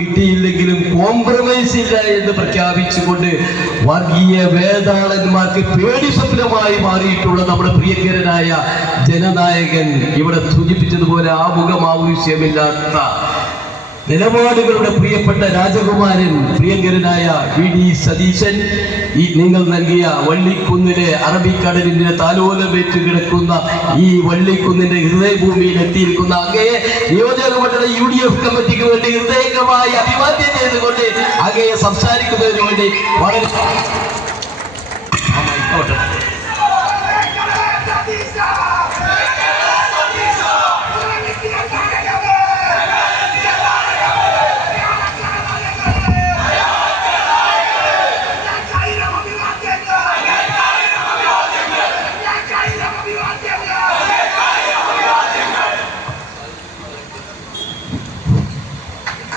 കിട്ടിയില്ലെങ്കിലും കോംപ്രമൈസ് ഇല്ല എന്ന് പ്രഖ്യാപിച്ചുകൊണ്ട് വർഗീയ വേതാളന്മാർക്ക് പേടി സ്വപ്നമായി മാറിയിട്ടുള്ള നമ്മുടെ പ്രിയങ്കരനായ ജനനായകൻ ഇവിടെ സൂചിപ്പിച്ചതുപോലെ ആമുഖമാവശ്യമില്ലാത്ത നിലപാടുകളുടെ പ്രിയപ്പെട്ട രാജകുമാരൻ പ്രിയങ്കരനായ VD സതീശൻ ഈ നിങ്ങൾ നൽകിയ വള്ളിക്കുന്നിലെ അറബിക്കടലിന്റെ താലോലമേറ്റ് കിടക്കുന്ന ഈ വള്ളിക്കുന്നിന്റെ ഹൃദയഭൂമിയിൽ എത്തിയിരിക്കുന്ന അങ്ങയെ നിയോജക മണ്ഡല UDF കമ്മിറ്റിക്ക് വേണ്ടി ഹൃദയംഗമായി അഭിവാദ്യം ചെയ്തുകൊണ്ട് അങ്ങയെ സംസാരിക്കുന്നതിന് വേണ്ടി വളരെ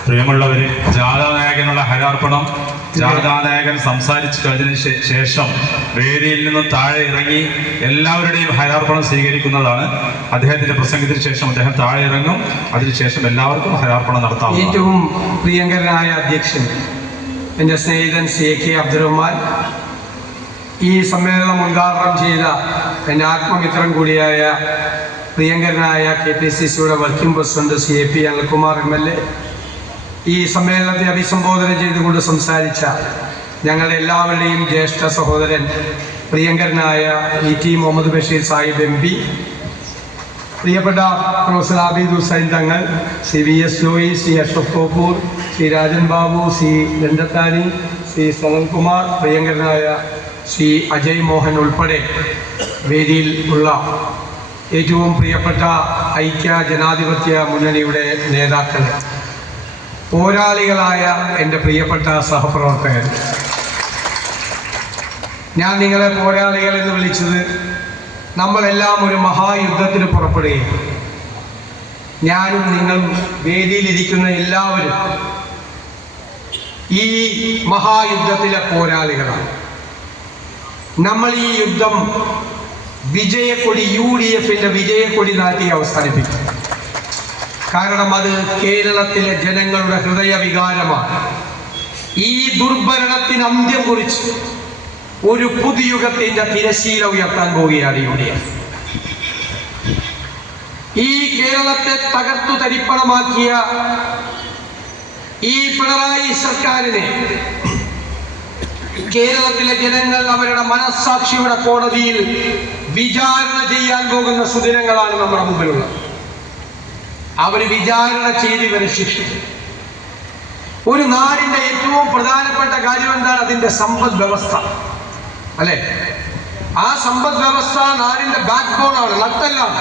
പ്രിയമുള്ളവരെ, ജാഥാനായകനുള്ള ഹരാർപ്പണം ജാഥാനായകൻ സംസാരിച്ചു കഴിഞ്ഞതിന് ശേഷം വേദിയിൽ നിന്നും താഴെ ഇറങ്ങി എല്ലാവരുടെയും ഹരാർപ്പണം സ്വീകരിക്കുന്നതാണ്. അദ്ദേഹത്തിന്റെ പ്രസംഗത്തിന് ശേഷം അദ്ദേഹം താഴെ ഇറങ്ങും. അതിനുശേഷം എല്ലാവർക്കും ഹരാർപ്പണം നടത്താം. ഏറ്റവും പ്രിയങ്കരനായ അധ്യക്ഷൻ എൻ്റെ സ്നേഹിതൻ CK അബ്ദുറഹ്മാൻ, ഈ സമ്മേളനം ഉദ്ഘാടനം ചെയ്ത എൻ്റെ ആത്മമിത്രം കൂടിയായ പ്രിയങ്കരനായ KPCCയുടെ working president CAP Anilkumar MLA, ഈ സമ്മേളനത്തെ അഭിസംബോധന ചെയ്തുകൊണ്ട് സംസാരിച്ച ഞങ്ങളുടെ എല്ലാവരുടെയും ജ്യേഷ്ഠ സഹോദരൻ പ്രിയങ്കരനായ ET മുഹമ്മദ് ബഷീർ സാഹിബ് MP, പ്രിയപ്പെട്ട പ്രൊഫസർ ആബിദ് ഹുസൈൻ തങ്ങൾ, VS ജോയി, അഷ്റഫ് കോപ്പൂർ, രാജൻ ബാബു, രഞ്ജത്താനി, സനൽകുമാർ, പ്രിയങ്കരനായ അജയ് മോഹൻ ഉൾപ്പെടെ വേദിയിൽ ഉള്ള ഏറ്റവും പ്രിയപ്പെട്ട ഐക്യ ജനാധിപത്യ മുന്നണിയുടെ നേതാക്കൾ, പോരാളികളായ എൻ്റെ പ്രിയപ്പെട്ട സഹപ്രവർത്തകർ, ഞാൻ നിങ്ങളെ പോരാളികൾ എന്ന് വിളിച്ചത് നമ്മളെല്ലാം ഒരു മഹായുദ്ധത്തിന് പുറപ്പെടുകയും ഞാനും നിങ്ങളും വേദിയിലിരിക്കുന്ന എല്ലാവരും ഈ മഹായുദ്ധത്തിലെ പോരാളികളാണ്. നമ്മൾ ഈ യുദ്ധം വിജയക്കൊടി UDFന്റെ വിജയക്കൊടി നാട്ടി അവസാനിപ്പിക്കും. കാരണം അത് കേരളത്തിലെ ജനങ്ങളുടെ ഹൃദയവികാരമാണ്. ഈ ദുർഭരണത്തിന് അന്ത്യം കുറിച്ച് ഒരു പുതുയുഗത്തിന്റെ തിരശീല ഉയർത്താൻ പോവുകയാണ് UDF. ഈ കേരളത്തെ തകർത്തു തരിപ്പണമാക്കിയ ഈ പിണറായി സർക്കാരിനെ കേരളത്തിലെ ജനങ്ങൾ അവരുടെ മനസ്സാക്ഷിയുടെ കോടതിയിൽ വിചാരണ ചെയ്യാൻ പോകുന്ന സുദിനങ്ങളാണ് നമ്മുടെ മുമ്പിലുള്ളത്. അവർ വിചാരണ ചെയ്ത് ഇവരെ ശിക്ഷിക്കും. ഒരു നാടിന്റെ ഏറ്റവും പ്രധാനപ്പെട്ട കാര്യം എന്താണ്? അതിന്റെ സമ്പദ് വ്യവസ്ഥ, അല്ലെ? ആ സമ്പദ് വ്യവസ്ഥ നാടിന്റെ ബാക്ക് ബോണാണ്, നട്ടെല്ലാണ്.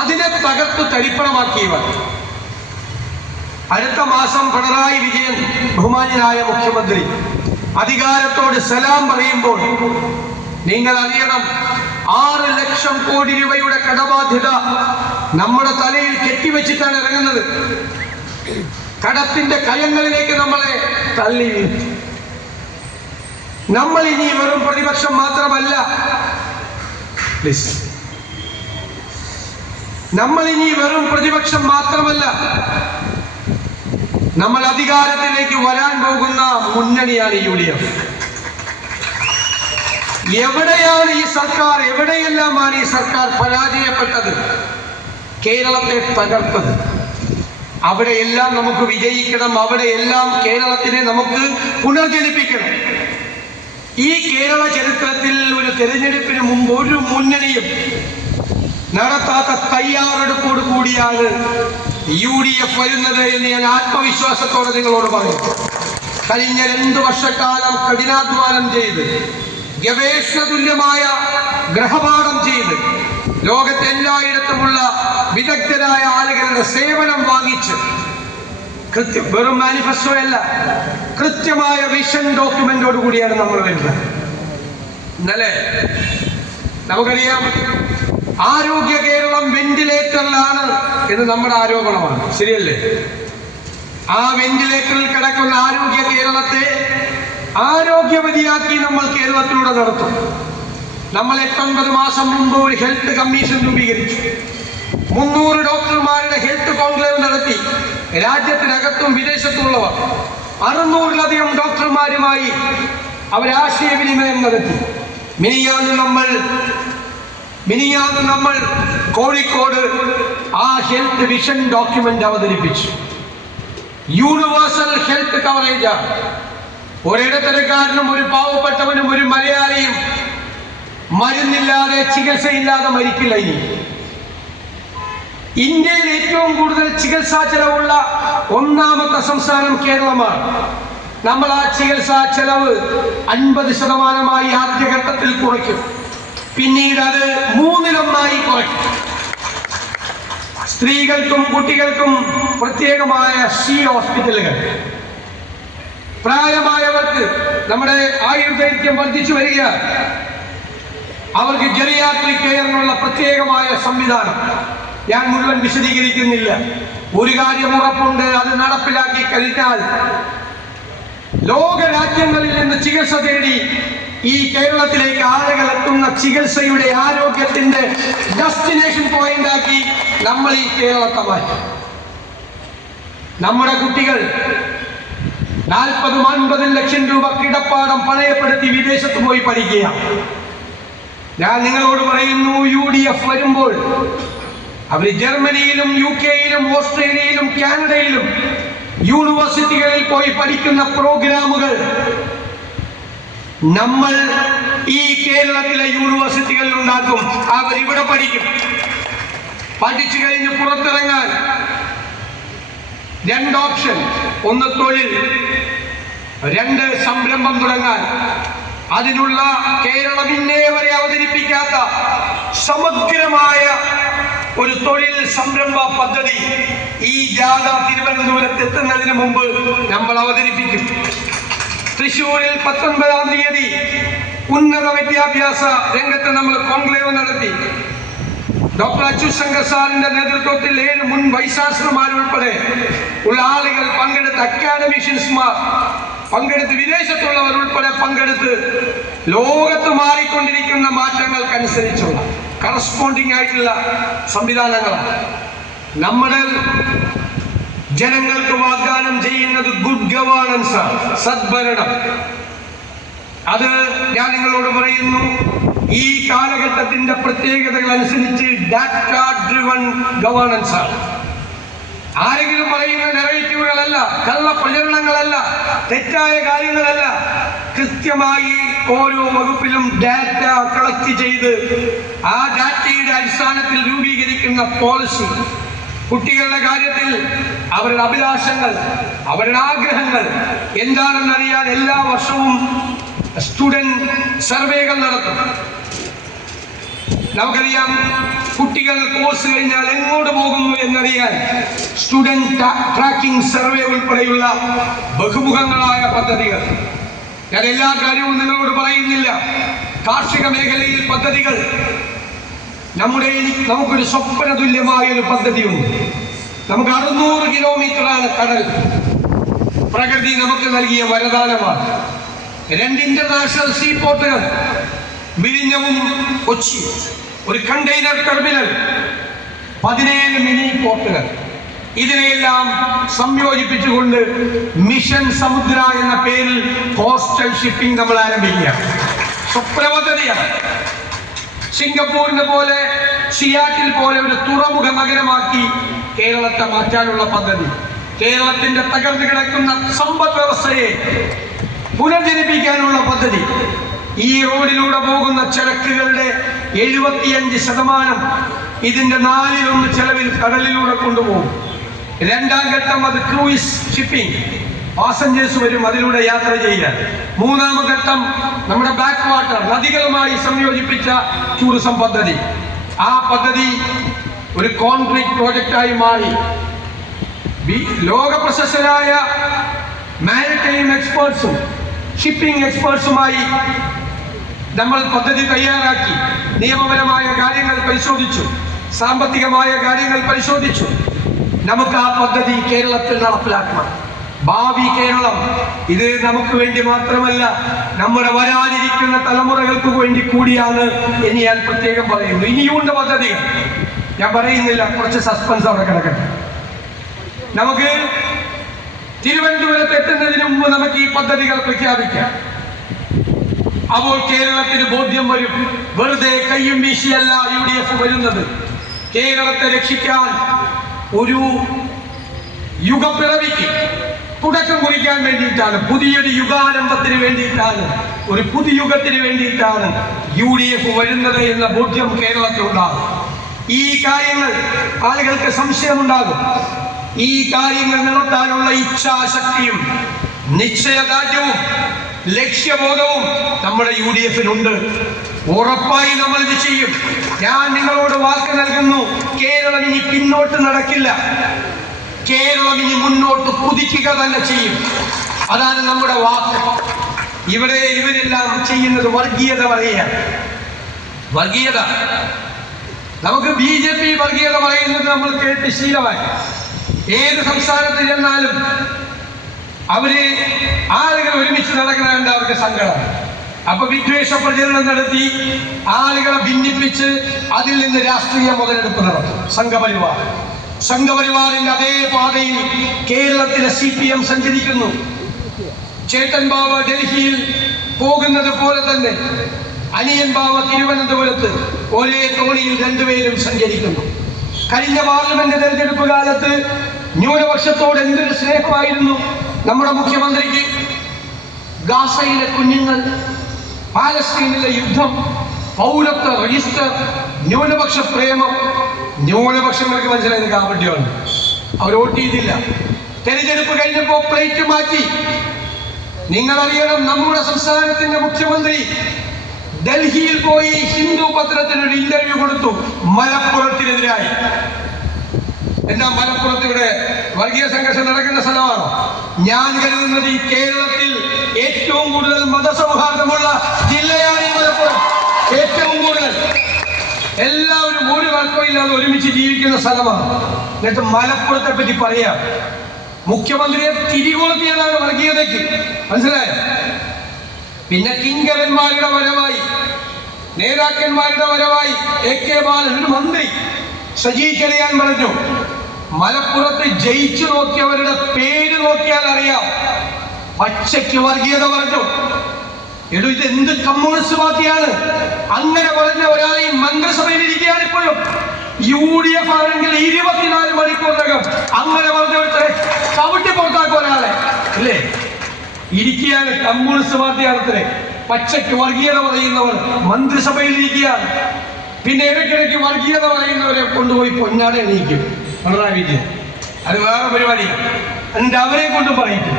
അതിനെ തകർത്തു തരിപ്പണമാക്കിയവർ അടുത്ത മാസം പിണറായി വിജയൻ ബഹുമാന്യനായ മുഖ്യമന്ത്രി അധികാരത്തോട് സലാം പറയുമ്പോൾ നിങ്ങൾ അറിയണം, 6 ലക്ഷം കോടി രൂപയുടെ കടബാധ്യത നമ്മുടെ തലയിൽ കെട്ടിവെച്ചിട്ടാണ് ഇറങ്ങുന്നത്. കടത്തിന്റെ കയങ്ങളിലേക്ക് നമ്മളെ തള്ളി വീഴ്ത്തി. നമ്മൾ ഇനി വെറും പ്രതിപക്ഷം മാത്രമല്ല, നമ്മൾ ഇനി വെറും പ്രതിപക്ഷം മാത്രമല്ല, നമ്മൾ അധികാരത്തിലേക്ക് വരാൻ പോകുന്ന മുന്നണിയാണ് UDF. എവിടെയാണ് ഈ സർക്കാർ, എവിടെയെല്ലാമാണ് ഈ സർക്കാർ പരാജയപ്പെട്ടത്, കേരളത്തെ തകർത്തത്, അവിടെയെല്ലാം നമുക്ക് വിജയിക്കണം. അവിടെയെല്ലാം കേരളത്തിനെ നമുക്ക് പുനർജനിപ്പിക്കണം. ഈ കേരള ചരിത്രത്തിൽ ഒരു തെരഞ്ഞെടുപ്പിന് മുമ്പ് ഒരു മുന്നണിയും നടത്താത്ത തയ്യാറെടുപ്പോട് കൂടിയാണ് UDF വരുന്നത് എന്ന് ഞാൻ ആത്മവിശ്വാസത്തോടെ നിങ്ങളോട് പറയും. കഴിഞ്ഞ 2 വർഷക്കാലം കഠിനാധ്വാനം ചെയ്ത് ഗവേഷണ തുല്യമായ ഗ്രഹപാഠം ചെയ്ത് ലോകത്തെ എല്ലായിടത്തുമുള്ള വിദഗ്ധരായ ആളുകളുടെ സേവനം വാങ്ങിച്ച് വെറും മാനിഫെസ്റ്റോ അല്ല, കൃത്യമായ വിഷൻ ഡോക്യുമെന്റോട് കൂടിയാണ് നമ്മൾ വരുന്നത്. ഇന്നലെ നമുക്കറിയാം, ആരോഗ്യ കേരളം വെന്റിലേറ്ററിലാണ് എന്ന് നമ്മുടെ ആരോപണമാണ്, ശരിയല്ലേ? ആ വെന്റിലേറ്ററിൽ കിടക്കുന്ന ആരോഗ്യ കേരളത്തെ ആരോഗ്യവതിയാക്കി നമ്മൾ കേരളത്തിലൂടെ നടത്തും. നമ്മൾ 8-9 മാസം മുമ്പ് ഒരു ഹെൽത്ത് കമ്മീഷൻ രൂപീകരിച്ചു. 300 ഡോക്ടർമാരുടെ ഹെൽത്ത് കോൺക്ലേവ് നടത്തി. രാജ്യത്തിനകത്തും വിദേശത്തുള്ളവർ 600-ലധികം ഡോക്ടർമാരുമായി അവർ ആശയവിനിമയം നടത്തി. മിനിയാന്ന് നമ്മൾ കോഴിക്കോട് ആ ഹെൽത്ത് വിഷൻ ഡോക്യുമെന്റ് അവതരിപ്പിച്ചു. Universal health coverage. ഒരിടത്തരക്കാരനും ഒരു പാവപ്പെട്ടവനും ഒരു മലയാളിയും മരുന്നില്ലാതെ ചികിത്സയില്ലാതെ മരിക്കില്ല. ഇനി ഇന്ത്യയിൽ ഏറ്റവും കൂടുതൽ ചികിത്സാ ചെലവുള്ള 1ാമത്തെ സംസ്ഥാനം കേരളമാണ്. നമ്മൾ ആ ചികിത്സാ ചെലവ് 50% ആദ്യഘട്ടത്തിൽ കുറയ്ക്കും. പിന്നീട് അത് 1/3 കുറയ്ക്കും. സ്ത്രീകൾക്കും കുട്ടികൾക്കും പ്രത്യേകമായ ഹോസ്പിറ്റലുകൾ, പ്രായമായവർക്ക് നമ്മുടെ ആയുർദൈർഘ്യം വർദ്ധിച്ചു വരിക, അവർക്ക് ജെറിയാട്രിക് കെയറിനുള്ള പ്രത്യേകമായ സംവിധാനം. ഞാൻ മുഴുവൻ വിശദീകരിക്കുന്നില്ല. ഒരു കാര്യം ഉറപ്പുണ്ട്, അത് നടപ്പിലാക്കി കഴിഞ്ഞാൽ ലോക രാജ്യങ്ങളിൽ നിന്ന് ചികിത്സ തേടി ഈ കേരളത്തിലേക്ക് ആളുകൾ എത്തുന്ന ചികിത്സയുടെ ആരോഗ്യത്തിന്റെ ഡെസ്റ്റിനേഷൻ പോയിന്റ് ആക്കി നമ്മൾ ഈ കേരളത്തെ മാറ്റി. നമ്മുടെ കുട്ടികൾ 40-50 ലക്ഷം രൂപ കിടപ്പാടം പണയപ്പെടുത്തി വിദേശത്ത് പോയി പഠിക്കുക. ഞാൻ നിങ്ങളോട് പറയുന്നു, UDF വരുമ്പോൾ അവർ ജർമ്മനിയിലും UK-യിലും ഓസ്ട്രേലിയയിലും കാനഡയിലും യൂണിവേഴ്സിറ്റികളിൽ പോയി പഠിക്കുന്ന പ്രോഗ്രാമുകൾ നമ്മൾ ഈ കേരളത്തിലെ യൂണിവേഴ്സിറ്റികളിൽ ഉണ്ടാക്കും. അവരിവിടെ പഠിക്കും. പഠിച്ചു കഴിഞ്ഞ് പുറത്തിറങ്ങാൻ 2 ഓപ്ഷൻ: 1 തൊഴിൽ, 2 സംരംഭം തുടങ്ങാൻ. അതിനുള്ള കേരളം ഇന്നേ വരെ അവതരിപ്പിക്കാത്ത സമഗ്രമായ ഒരു തൊഴിൽ സംരംഭ പദ്ധതി ഈ ജാഥ തിരുവനന്തപുരത്ത് എത്തുന്നതിന് മുമ്പ് നമ്മൾ അവതരിപ്പിക്കും. തൃശ്ശൂരിൽ 19-ാം തീയതി ഉന്നത വിദ്യാഭ്യാസ രംഗത്ത് നമ്മൾ കോൺക്ലേവ് നടത്തി. ഡോക്ടർ അച്യുത് ശങ്കർ സാറിന്റെ നേതൃത്വത്തിൽ 7 മുൻ വൈസ് ചാൻസലർമാരുൾപ്പെടെ ഉള്ള ആളുകൾ പങ്കെടുത്ത്, അക്കാഡമിഷ്യൻസ്മാർ പങ്കെടുത്ത്, വിദേശത്തുള്ളവർ ഉൾപ്പെടെ പങ്കെടുത്ത് ലോകത്ത് മാറിക്കൊണ്ടിരിക്കുന്ന മാറ്റങ്ങൾക്കനുസരിച്ചുള്ള കറസ്പോണ്ടിങ് ആയിട്ടുള്ള സംവിധാനങ്ങളാണ്. നമ്മുടെ ജനങ്ങൾക്ക് വാഗ്ദാനം ചെയ്യുന്നത് ഗുഡ് ഗവേണൻസ്, സദ്ഭരണം. അത് ഞാൻ നിങ്ങളോട് പറയുന്നു, ഈ കാലഘട്ടത്തിന്റെ പ്രത്യേകതകൾ അനുസരിച്ച് ഡാറ്റ ഡ്രിവൺ ഗവേണൻസ് ആണ്. ആരെങ്കിലും പറയുന്ന നെറേറ്റീവുകളല്ല, കള്ള പ്രചരണങ്ങളല്ല, തെറ്റായ കാര്യങ്ങളല്ല. കൃത്യമായി ഓരോ വകുപ്പിലും ഡാറ്റ കളക്ട് ചെയ്ത് ആ ഡാറ്റയുടെ അടിസ്ഥാനത്തിൽ രൂപീകരിക്കുന്ന പോളിസി. കുട്ടികളുടെ കാര്യത്തിൽ അവരുടെ അഭിലാഷങ്ങൾ, അവരുടെ ആഗ്രഹങ്ങൾ എന്താണെന്നറിയാൻ എല്ലാ വർഷവും സ്റ്റുഡന്റ് സർവേകൾ നടത്തും. നമുക്കറിയാം, കുട്ടികൾ കോഴ്സ് കഴിഞ്ഞാൽ എങ്ങോട്ട് പോകുന്നു എന്നറിയാൻ സ്റ്റുഡന്റ് ട്രാക്കിംഗ് സർവേ ഉൾപ്പെടെയുള്ള ബഹുമുഖങ്ങളായ പദ്ധതികൾ. ഞാൻ എല്ലാ കാര്യവും നിങ്ങളോട് പറയുന്നില്ല. കാർഷിക മേഖലയിൽ പദ്ധതികൾ. നമുക്കൊരു സ്വപ്ന തുല്യമായ ഒരു പദ്ധതിയുണ്ട്. നമുക്ക് 600 കിലോമീറ്ററാണ് കടൽ. പ്രകൃതി നമുക്ക് നൽകിയ വരദാനമാണ്. 2 ഇന്റർനാഷണൽ സീ പോർട്ടുകൾ, വിഴിഞ്ഞവും കൊച്ചി, ഒരു കണ്ടെയ്നർ ടെർമിനൽ, 17 മിനി പോർട്ടുകൾ. ഇതിനെയെല്ലാം സംയോജിപ്പിച്ചുകൊണ്ട് മിഷൻ സമുദ്ര എന്ന പേരിൽ കോസ്റ്റൽ ഷിപ്പിംഗ് നമ്മൾ ആരംഭിക്കുക. സ്വപ്ന പദ്ധതിയാണ്. സിംഗപ്പൂരിനെ പോലെ, സിയാറ്റിൽ പോലെ ഒരു തുറമുഖ നഗരമാക്കി കേരളത്തെ മാറ്റാനുള്ള പദ്ധതി. കേരളത്തിന്റെ തകർന്നു കിടക്കുന്ന സമ്പദ് വ്യവസ്ഥയെ പുനർജനിപ്പിക്കാനുള്ള പദ്ധതി. ഈ റോഡിലൂടെ പോകുന്ന ചരക്കുകളുടെ 75% ഇതിന്റെ 1/4 ചെലവിൽ കടലിലൂടെ കൊണ്ടുപോകും. 2ാം ഘട്ടം അത് ക്രൂയിസ് ഷിപ്പിംഗ്, പാസഞ്ചേഴ്സ് വരും അതിലൂടെ യാത്ര ചെയ്യാൻ. 3ാം ഘട്ടം നമ്മുടെ ബാക്ക് വാട്ടർ, നദികളുമായി സംയോജിപ്പിച്ച ടൂറിസം പദ്ധതി. ആ പദ്ധതി ഒരു കോൺക്രീറ്റ് പ്രോജക്റ്റായി മാറി. ലോക പ്രശസ്തരായ മാരിടൈം എക്സ്പേർട്സും ഷിപ്പിംഗ് എക്സ്പേർട്സുമായി നമ്മൾ പദ്ധതി തയ്യാറാക്കി. നിയമപരമായ കാര്യങ്ങൾ പരിശോധിച്ചു, സാമ്പത്തികമായ കാര്യങ്ങൾ പരിശോധിച്ചു. നമുക്ക് ആ പദ്ധതി കേരളത്തിൽ നടപ്പിലാക്കണം. ഭാവി കേരളം ഇത് നമുക്ക് വേണ്ടി മാത്രമല്ല, നമ്മുടെ വരാനിരിക്കുന്ന തലമുറകൾക്ക് വേണ്ടി കൂടിയാണ് എന്ന് ഞാൻ പ്രത്യേകം പറയുന്നു. ഇനിയുണ്ട് പദ്ധതികൾ, ഞാൻ പറയുന്നില്ല, കുറച്ച് സസ്പെൻസ് അവിടെ കിടക്കട്ടെ. നമുക്ക് തിരുവനന്തപുരത്ത് എത്തുന്നതിന് മുമ്പ് നമുക്ക് ഈ പദ്ധതികൾ പ്രഖ്യാപിക്കാം. അപ്പോൾ കേരളത്തിന് ബോധ്യം വരും, വെറുതെ കയ്യും വീശിയല്ല UDF വരുന്നത്. കേരളത്തെ രക്ഷിക്കാൻ ഒരു യുഗപ്പിറവിക്ക് തുടക്കം കുറിക്കാൻ വേണ്ടിയിട്ടാണ്, പുതിയൊരു യുഗാരംഭത്തിന് വേണ്ടിയിട്ടാണ്, ഒരു പുതുയുഗത്തിന് വേണ്ടിയിട്ടാണ് UDF വരുന്നത് എന്ന ബോധ്യം കേരളത്തിലുണ്ടാകും. ഈ കാര്യങ്ങൾ ആളുകൾക്ക് സംശയമുണ്ടാകും. ഈ കാര്യങ്ങൾ നടത്താനുള്ള ഇച്ഛാശക്തിയും നിശ്ചയദാർഢ്യവും ലക്ഷ്യബോധവും നമ്മുടെ UDF-നുണ്ട്. ഉറപ്പായി നമ്മൾ ഇത് ചെയ്യും. ഞാൻ നിങ്ങളോട് വാക്ക് നൽകുന്നു, കേരളം ഇനി പിന്നോട്ട് നടക്കില്ല. കേരളം ഇനി മുന്നോട്ട് കുതിക്കുക തന്നെ ചെയ്യും. അതാണ് നമ്മുടെ വാക്ക്. ഇവരെല്ലാം ചെയ്യുന്നത് വർഗീയത പറയുകയാണ്. വർഗീയത നമുക്ക് BJP വർഗീയത പറയുന്നത് നമ്മൾ കേട്ട് ശീലമായി. ഏത് സംസ്ഥാനത്ത് ചെന്നാലും ആളുകൾ ഒരുമിച്ച് നടക്കണ അവർക്ക് സങ്കടം. അപ്പൊ വിദ്വേഷ പ്രചരണം നടത്തി ആളുകളെ ഭിന്നിപ്പിച്ച് അതിൽ നിന്ന് രാഷ്ട്രീയ മുതലെടുപ്പ് നടത്തും സംഘപരിവാറിന്റെ അതേ പാതയിൽ കേരളത്തിലെ CPM സഞ്ചരിക്കുന്നു. ചേതൻ ബാവ ഡൽഹിയിൽ പോകുന്നത് പോലെ തന്നെ അനിയൻ ബാവ തിരുവനന്തപുരത്ത് ഒരേ തോണിയിൽ രണ്ടുപേരും സഞ്ചരിക്കുന്നു. കഴിഞ്ഞ പാർലമെന്റ് തെരഞ്ഞെടുപ്പ് കാലത്ത് ന്യൂനപക്ഷത്തോട് എന്തൊരു സ്നേഹമായിരുന്നു നമ്മുടെ മുഖ്യമന്ത്രിക്ക്. ഗാസയിലെ കുഞ്ഞുങ്ങൾ, പാലസ്തീനിലെ യുദ്ധം, പൗരത്വ രജിസ്റ്റർ, ന്യൂനപക്ഷ പ്രേമം. ന്യൂനപക്ഷങ്ങൾക്ക് മനസ്സിലായത് കാപട്യമാണ്. അവർ വോട്ട് ചെയ്തില്ല. തെരഞ്ഞെടുപ്പ് കഴിഞ്ഞപ്പോൾ പ്ലേറ്റ് മാറ്റി. നിങ്ങളറിയണം, നമ്മുടെ സംസ്ഥാനത്തിന്റെ മുഖ്യമന്ത്രി ഡൽഹിയിൽ പോയി ഹിന്ദു പത്രത്തിനൊരു ഇന്റർവ്യൂ കൊടുത്തു മലപ്പുറത്തിനെതിരായി. എന്താ മലപ്പുറത്ത് ഇവിടെ വർഗീയ സംഘർഷം നടക്കുന്ന സ്ഥലമാണോ? ഞാൻ കരുതുന്നത് ഈ കേരളത്തിൽ ഏറ്റവും കൂടുതൽ മതസൗഹാർദ്ദമുള്ള ജില്ലയാണ് ഈ മലപ്പുറം. ഏറ്റവും കൂടുതൽ എല്ലാവരും ഒരു കുഴപ്പമില്ലാതെ ഒരുമിച്ച് ജീവിക്കുന്ന സ്ഥലമാണ്. എന്നിട്ട് മലപ്പുറത്തെ പറ്റി പറയാം. മുഖ്യമന്ത്രിയെ തിരികൊളുത്തിയതാണ് വർഗീയതയ്ക്ക്. മനസ്സിലായോ? പിന്നെ കിങ്കരന്മാരുടെ വരവായി, നേതാക്കന്മാരുടെ വരവായി. AK ബാലൻ ഒരു മന്ത്രി സജി ചെറിയാൻ പറഞ്ഞു, മലപ്പുറത്ത് ജയിച്ചു നോക്കിയവരുടെ പേര് നോക്കിയാൽ അറിയാം. പച്ചയ്ക്ക് വർഗീയത പറഞ്ഞു. ഇത് എന്ത് കമ്മ്യൂണിസ്റ്റ് പാർട്ടിയാണ്? അങ്ങനെ പറഞ്ഞ ഒരാൾ ഈ മന്ത്രിസഭയിൽ ഇരിക്കുകയാണ് ഇപ്പോഴും. UDF ആണെങ്കിൽ 24 മണിക്കൂറിനകം അങ്ങനെ പറഞ്ഞവരെ ചവിട്ടി പുറത്താക്കും ഒരാളെ, അല്ലേ? ഇരിക്കുകയാണ്. കമ്മ്യൂണിസ്റ്റ് പാർട്ടിയാണത്രേ. പച്ചയ്ക്ക് വർഗീയത പറയുന്നവർ മന്ത്രിസഭയിൽ ഇരിക്കുകയാണ്. പിന്നെ ഇടയ്ക്കിടയ്ക്ക് വർഗീയത പറയുന്നവരെ കൊണ്ടുപോയി പൊന്നാട എണീക്കും പിണറായി വിജയൻ. അത് വേറെ പരിപാടിയാണ്. എന്നിട്ട് അവരെ കൊണ്ട് പറയിക്കും.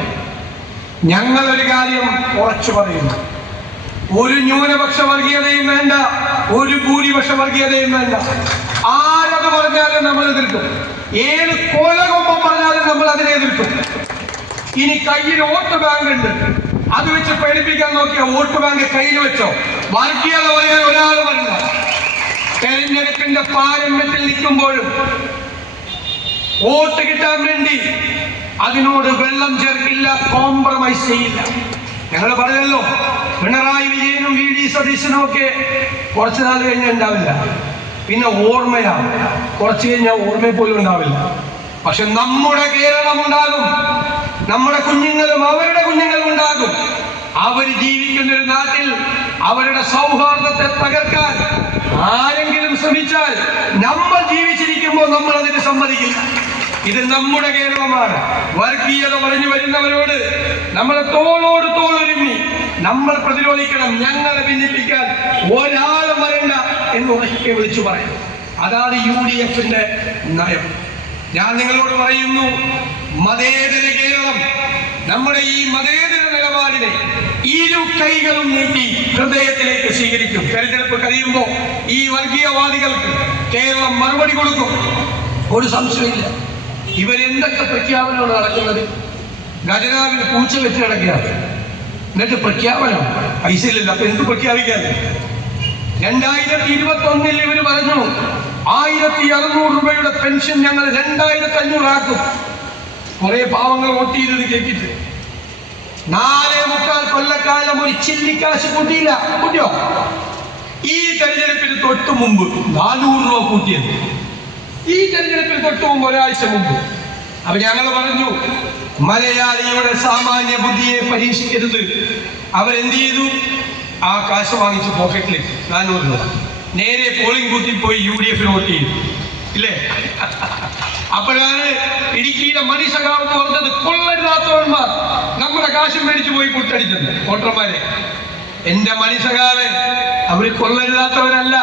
ഞങ്ങളൊരു കാര്യം ഉറച്ചു പറയുന്നു, ഒരു ന്യൂനപക്ഷ വർഗീയതയും വേണ്ട, ഒരു ഭൂരിപക്ഷ വർഗീയതയും വേണ്ട. ആരത് പറഞ്ഞാലും നമ്മൾ എതിർക്കും. ഏത് കൊലകൊമ്പം പറഞ്ഞാലും നമ്മൾ അതിനെ എതിർക്കും. ഇനി കയ്യിൽ വോട്ട് ബാങ്ക് ഉണ്ട്, അത് വെച്ച് പേടിപ്പിക്കാൻ നോക്കിയ വോട്ട് ബാങ്ക് കയ്യിൽ വെച്ചോ. വർഗീയത പറയാൻ ഒരാൾ പറഞ്ഞ തെരഞ്ഞെടുപ്പിന്റെ പാരമ്യത്തിൽ നിൽക്കുമ്പോഴും വോട്ട് കിട്ടാൻ വേണ്ടി അതിനോട് വെള്ളം ചേർക്കില്ല, കോംപ്രമൈസ് ചെയ്യില്ല. ഞങ്ങൾ പറഞ്ഞല്ലോ, പിണറായി വിജയനും VD സതീശനും ഒക്കെ കുറച്ചു നാൾ കഴിഞ്ഞാൽ ഉണ്ടാവില്ല. പിന്നെ ഓർമ്മയാണ്, കുറച്ചു കഴിഞ്ഞാൽ ഓർമ്മയെ പോലും ഉണ്ടാവില്ല. പക്ഷെ നമ്മുടെ കേരളം ഉണ്ടാകും. നമ്മുടെ കുഞ്ഞുങ്ങളും അവരുടെ കുഞ്ഞുങ്ങളും ഉണ്ടാകും. അവർ ജീവിക്കുന്ന ഒരു നാട്ടിൽ അവരുടെ സൗഹാർദ്ദത്തെ തകർക്കാൻ ആരെങ്കിലും ശ്രമിച്ചാൽ നമ്മൾ ജീവിച്ചിരിക്കുമ്പോൾ നമ്മൾ അതിന് സമ്മതിക്കില്ല. ഇത് നമ്മുടെ കേരളമാണ്. വർഗീയത പറഞ്ഞു വരുന്നവരോട് നമ്മളെ തോളോട് തോളൊരുങ്ങി നമ്മൾ പ്രതിരോധിക്കണം. ഞങ്ങളെ ഭിന്നിപ്പിക്കാൻ ഒരാളും വരണ്ട എന്ന് ഉറക്കെ വിളിച്ചു പറയും. അതാണ് UDF-ന്റെ നയം. ഞാൻ നിങ്ങളോട് പറയുന്നു, മതേതര കേരളം നമ്മുടെ ഈ മതേതര നിലപാടിനെ ഇരു കൈകളും നീട്ടി ഹൃദയത്തിലേക്ക് സ്വീകരിക്കും. തെരഞ്ഞെടുപ്പ് കഴിയുമ്പോൾ ഈ വർഗീയവാദികൾക്ക് കേരളം മറുപടി കൊടുക്കും, ഒരു സംശയമില്ല. ഇവരെന്തൊക്കെ പ്രഖ്യാപനമാണ് നടക്കുന്നത്? ഖജനാവിൽ പൂച്ച വെച്ച് കിടക്കുകയാണ്. എന്നിട്ട് പ്രഖ്യാപനം പൈസ ഇല്ലല്ലോ, അപ്പൊ എന്ത് പ്രഖ്യാപിക്കാൻ? 2021 ഇവർ പറഞ്ഞു 1600 രൂപയുടെ പെൻഷൻ ഞങ്ങൾ 2500 ആക്കും. കുറെ പാവങ്ങൾ വോട്ട് ചെയ്തത് കേട്ടിട്ട് 4.25 കൊല്ലക്കാലം ഒരു ചില്ലിക്കാശ് കൂട്ടിയില്ല. കൂട്ടിയോ? ഈ തെരഞ്ഞെടുപ്പിന് തൊട്ട് മുമ്പ് 400 രൂപ കൂട്ടിയത്. ഈ തെരഞ്ഞെടുപ്പിന് തൊട്ട് മുമ്പ് ഒരാഴ്ച മുമ്പ് അപ്പൊ ഞങ്ങൾ പറഞ്ഞു മലയാളിയുടെ സാമാന്യ ബുദ്ധിയെ പരീക്ഷിക്കരുത്. അവരെന്ത് ചെയ്തു? ആ കാശ് വാങ്ങിച്ച് പോക്കറ്റിൽ 400 രൂപ നേരെ പോളിംഗ് ബൂത്തിൽ പോയി UDF വോട്ട് ചെയ്തു ഇല്ലേ? അപ്പോഴാണ് ഇടുക്കിയിലെ മനുഷ്യകാവ് പറഞ്ഞത്, കൊള്ളരുതാത്തവന്മാർ നമ്മുടെ കാശും മേടിച്ചു പോയി പുട്ടടിച്ചത് വോട്ടർമാരെ. എന്റെ മനുഷ്യകാവ് അവർ കൊള്ളരുതാത്തവരല്ല,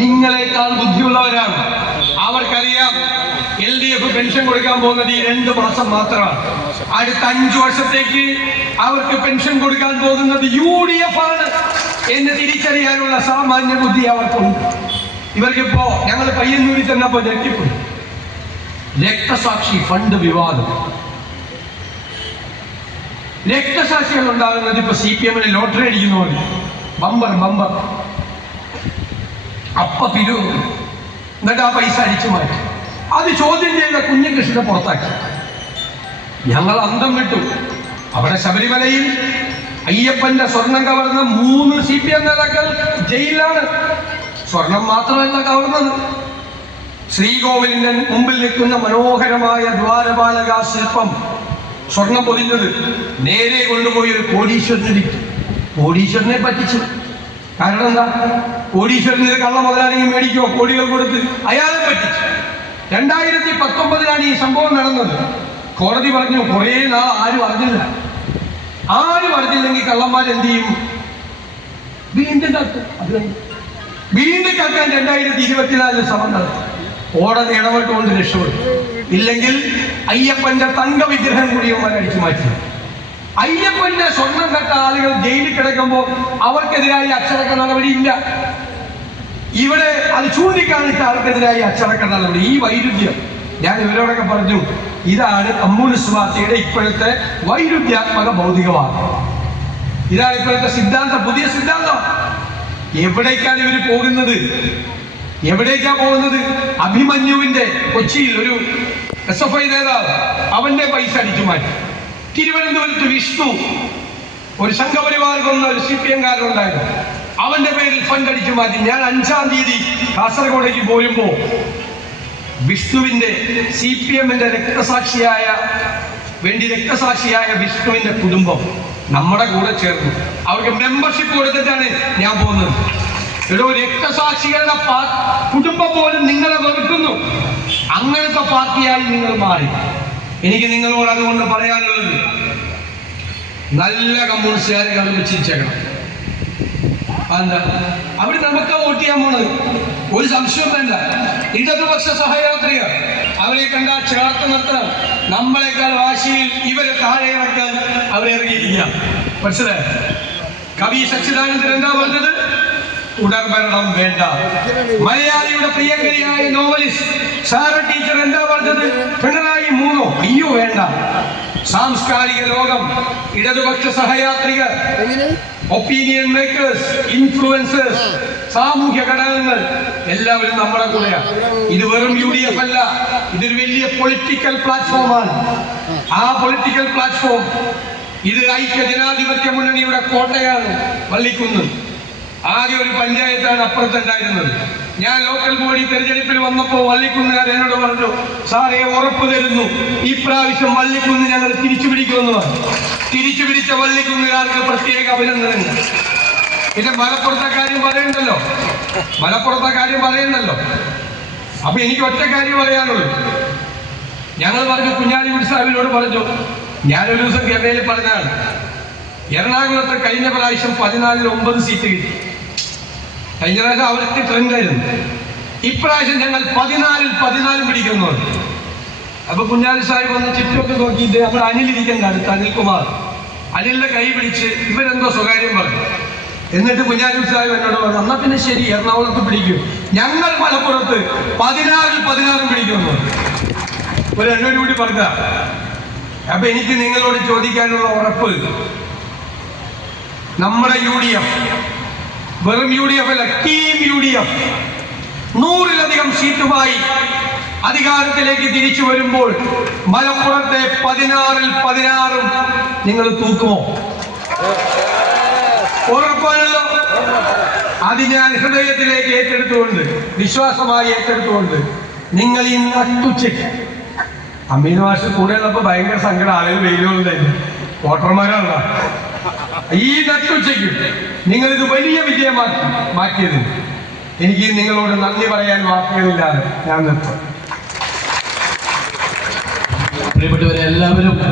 നിങ്ങളെക്കാൾ ബുദ്ധിയുള്ളവരാണ്. അവർക്കറിയാം LDF പെൻഷൻ കൊടുക്കാൻ പോകുന്നത് ഈ 2 മാസം മാത്രമാണ്. അടുത്ത 5 വർഷത്തേക്ക് അവർക്ക് പെൻഷൻ കൊടുക്കാൻ പോകുന്നത് UDF ആണ് എന്ന് തിരിച്ചറിയാനുള്ള സാമാന്യ ബുദ്ധി അവർക്കുണ്ട്. ഇവർക്കിപ്പോ ഞങ്ങൾ പയ്യന്നൂരിൽ ചെന്നപ്പോ ഞെട്ടിപ്പോയി. രക്തസാക്ഷി ഫണ്ട് വിവാദം. രക്തസാക്ഷികൾ ഉണ്ടാകുന്നത് ഇപ്പൊ CPM ലോട്ടറി അടിക്കുന്ന പോലെ ബമ്പർ അപ്പ പിരിവ്, എന്നിട്ട് ആ പൈസ അടിച്ചു മാറ്റി. അത് ചോദ്യം ചെയ്ത കുഞ്ഞികൃഷ്ണനെ പുറത്താക്കി. ഞങ്ങൾ അന്തം വിട്ടു. അവിടെ ശബരിമലയിൽ അയ്യപ്പന്റെ സ്വർണം കവർന്ന 3 CPM നേതാക്കൾ ജയിലിലാണ്. സ്വർണം മാത്രമല്ല കവർന്നത്, ശ്രീകോവിലിന്റെ മുമ്പിൽ നിൽക്കുന്ന മനോഹരമായ ദ്വാരപാലക ശില്പം സ്വർണം പൊതിഞ്ഞത് നേരെ കൊണ്ടുപോയി ഒരു കോടീശ്വരനെ വിറ്റു. കോടീശ്വരനെ പറ്റിച്ചു. കാരണം എന്താ? കോടീശ്വരന് കള്ള മുതലാളിയെ മേടിക്കോ കോടികൾ കൊടുത്ത് അയാളെ പറ്റിച്ചു. 2019 ഈ സംഭവം നടന്നത്. കോടതി പറഞ്ഞു കുറേ നാൾ ആരും അറിഞ്ഞില്ല. ആരും അറിഞ്ഞില്ലെങ്കിൽ കള്ളന്മാർ എന്ത് ചെയ്യും? വീണ്ടും കത്തും. വീണ്ടും കത്താൻ 2024 ശ്രമം നടത്തും. കോടതി ഇടപെട്ടുകൊണ്ട് രക്ഷപ്പെട്ടു. ഇല്ലെങ്കിൽ അയ്യപ്പന്റെ തങ്ക വിഗ്രഹം കൂടി അടിച്ചു മാറ്റി. അയ്യപ്പന്റെ സ്വർണം കെട്ട ആളുകൾ ജയിലിൽ കിടക്കുമ്പോൾ അവർക്കെതിരായി അച്ചടക്ക നടപടിയില്ല. ഇവിടെ അത് ചൂണ്ടിക്കാണിച്ച ആൾക്കെതിരായി അച്ചടക്ക നടപടി. ഈ വൈരുദ്ധ്യം ഞാൻ ഇവരോടൊക്കെ പറഞ്ഞു, ഇതാണ് കമ്മ്യൂണിസ്റ്റ് പാർട്ടിയുടെ ഇപ്പോഴത്തെ വൈരുദ്ധ്യാത്മക ഭൗതികവാദം. ഇതാണ് ഇപ്പോഴത്തെ സിദ്ധാന്തം, പുതിയ സിദ്ധാന്തം. എവിടേക്കാണ് ഇവർ പോകുന്നത്? അഭിമന്യുവിന്റെ കൊച്ചിയിൽ ഒരു SFI നേതാവ് അവന്റെ പൈസ അടിച്ചു മാറ്റി. തിരുവനന്തപുരത്ത് വിഷ്ണു, ഒരു സംഘപരിവാർ കൊന്ന ഒരു CPM കാരനുണ്ടായിരുന്നു, അവന്റെ പേരിൽ ഫണ്ട് അടിച്ചു മാറ്റി. ഞാൻ 5-ാം തീയതി കാസർഗോഡേക്ക് പോരുമ്പോ വിഷ്ണുവിന്റെ CPM-ന്റെ രക്തസാക്ഷിയായ വിഷ്ണുവിന്റെ കുടുംബം നമ്മുടെ കൂടെ ചേർന്നു. അവർക്ക് മെമ്പർഷിപ്പ് കൊടുത്തിട്ടാണ് ഞാൻ പോകുന്നത്. ഒരു രക്തസാക്ഷികളുടെ കുടുംബം പോലും നിങ്ങളെ വെറുക്കുന്നു. അങ്ങനത്തെ പാർട്ടിയായി നിങ്ങൾ മാറി. എനിക്ക് നിങ്ങളോട് അതുകൊണ്ട് പറയാനുള്ളത്, നല്ല കമ്മ്യൂണിസ്റ്റുകാരെ കളിപ്പിച്ചിരിച്ചേക്കണം. എന്താ അവർ നമുക്ക് വോട്ട് ചെയ്യാൻ പോണത്? ഒരു സംശയവും വേണ്ട. ഇടതുപക്ഷ സഹയാത്രികർ അവരെ കണ്ടാൽ ചേർത്ത് നിർത്തണം. നമ്മളെക്കാൾ വാശിയിൽ ഇവരെ താഴെ ഇറക്കാൻ അവരെ ഇറങ്ങിയിരിക്കുക. മനസ്സിലായോ? കവി സച്ചിദാനന്ദൻ എന്താ പറഞ്ഞത്? തുടർഭരണം വേണ്ട. മലയാളിയുടെ പ്രിയങ്കരിയായ നോവലിസ്റ്റ് സാറ ടീച്ചർ എന്താ പറഞ്ഞത്? പിണറായി 3 അയ്യോ വേണ്ട. സാംസ്കാരിക ലോകം, ഇടതുപക്ഷ സഹയാത്രികർ, ഒപ്പീനിയൻ മേക്കേഴ്സ്, ഇൻഫ്ലുവൻസേഴ്സ്, സാമൂഹ്യ ഘടകങ്ങൾ എല്ലാവരും നമ്മുടെ കൂടെയാണ്. ഇത് വെറും UDF അല്ല, ഇതൊരു വലിയ പൊളിറ്റിക്കൽ പ്ലാറ്റ്ഫോമാണ്. ആ പൊളിറ്റിക്കൽ പ്ലാറ്റ്ഫോം ഇത് ഐക്യ ജനാധിപത്യ മുന്നണിയുടെ കോട്ടയാണ്. വള്ളിക്കുന്ന് ആകെ ഒരു പഞ്ചായത്താണ് അപ്പുറത്തുണ്ടായിരുന്നത്. ഞാൻ ലോക്കൽ ബോഡി തെരഞ്ഞെടുപ്പിൽ വന്നപ്പോൾ വള്ളിക്കുന്നുകാർ എന്നോട് പറഞ്ഞു, സാറേ ഉറപ്പ് തരുന്നു, ഈ പ്രാവശ്യം വള്ളിക്കുന്ന് ഞങ്ങൾ തിരിച്ചു പിടിക്കുമെന്ന് പറഞ്ഞു. തിരിച്ചു പിടിച്ച വള്ളിക്കുന്നുകാർക്ക് പ്രത്യേക അഭിനന്ദനങ്ങൾ. പിന്നെ മലപ്പുറത്തെ കാര്യം പറയണ്ടല്ലോ. അപ്പൊ എനിക്ക് ഒറ്റ കാര്യം പറയാനുള്ളൂ. ഞങ്ങൾ പറഞ്ഞു, കുഞ്ഞാലിക്കുട്ടി സാഹിബിനോട് പറഞ്ഞു, ഞാനൊരു ദിവസം കേരളയിൽ പറഞ്ഞതാണ്, എറണാകുളത്ത് കഴിഞ്ഞ പ്രാവശ്യം 14-ൽ 9 സീറ്റ് കിട്ടി. കഴിഞ്ഞ പ്രാവശ്യം അവർക്ക് ട്രെൻഡായിരുന്നു. ഇപ്രാവശ്യം ഞങ്ങൾ 14-ൽ 14 പിടിക്കുന്നു. അപ്പൊ കുഞ്ഞാലി സാഹിബ് വന്ന് ചുറ്റുമൊക്കെ നോക്കിയിട്ട് നമ്മൾ അനിലിരിക്കുന്ന അടുത്ത് അനിൽകുമാർ, അനിലിന്റെ കൈ പിടിച്ച് ഇവരെന്തോ സ്വകാര്യം പറഞ്ഞു. എന്നിട്ട് കുഞ്ഞാലി സാഹിബ് എന്നോട് പറഞ്ഞു, എന്നാ പിന്നെ ശരി, എറണാകുളത്ത് പിടിക്കും, ഞങ്ങൾ മലപ്പുറത്ത് 16-ൽ 16 പിടിക്കുന്നു. ഒരു എന്നോട് കൂടി പറഞ്ഞ. അപ്പൊ എനിക്ക് നിങ്ങളോട് ചോദിക്കാനുള്ള ഉറപ്പ്, നമ്മുടെ UDF വെറും UDF അല്ല, ടീം UDF 100-ലധികം സീറ്റുമായി അധികാരത്തിലേക്ക് തിരിച്ചു വരുമ്പോൾ മലപ്പുറത്തെ 16-ൽ 16 നിങ്ങൾ തൂക്കുമോ? ഉറപ്പാണല്ലോ. അത് ഞാൻ ഹൃദയത്തിലേക്ക് ഏറ്റെടുത്തുകൊണ്ട്, വിശ്വാസമായി ഏറ്റെടുത്തുകൊണ്ട്, നിങ്ങൾ ഈ നട്ടുച്ചയ്ക്ക് അമീൻ മാഷ് കൂടെ ഉള്ളപ്പോൾ ഭയങ്കര സങ്കടം, ആളുകൾ വെയിലുകളുണ്ടായിരുന്നു, വോട്ടർമാരാണല്ലോ. ഈ നട്ടുച്ചയ്ക്ക് നിങ്ങൾ ഇത് വലിയ വിജയമാക്കി മാറ്റിയതിന് എനിക്ക് നിങ്ങളോട് നന്ദി പറയാൻ വാക്കുകളില്ലാതെ ഞാൻ നിർത്തും. പ്രിയപ്പെട്ടവരെ എല്ലാവരും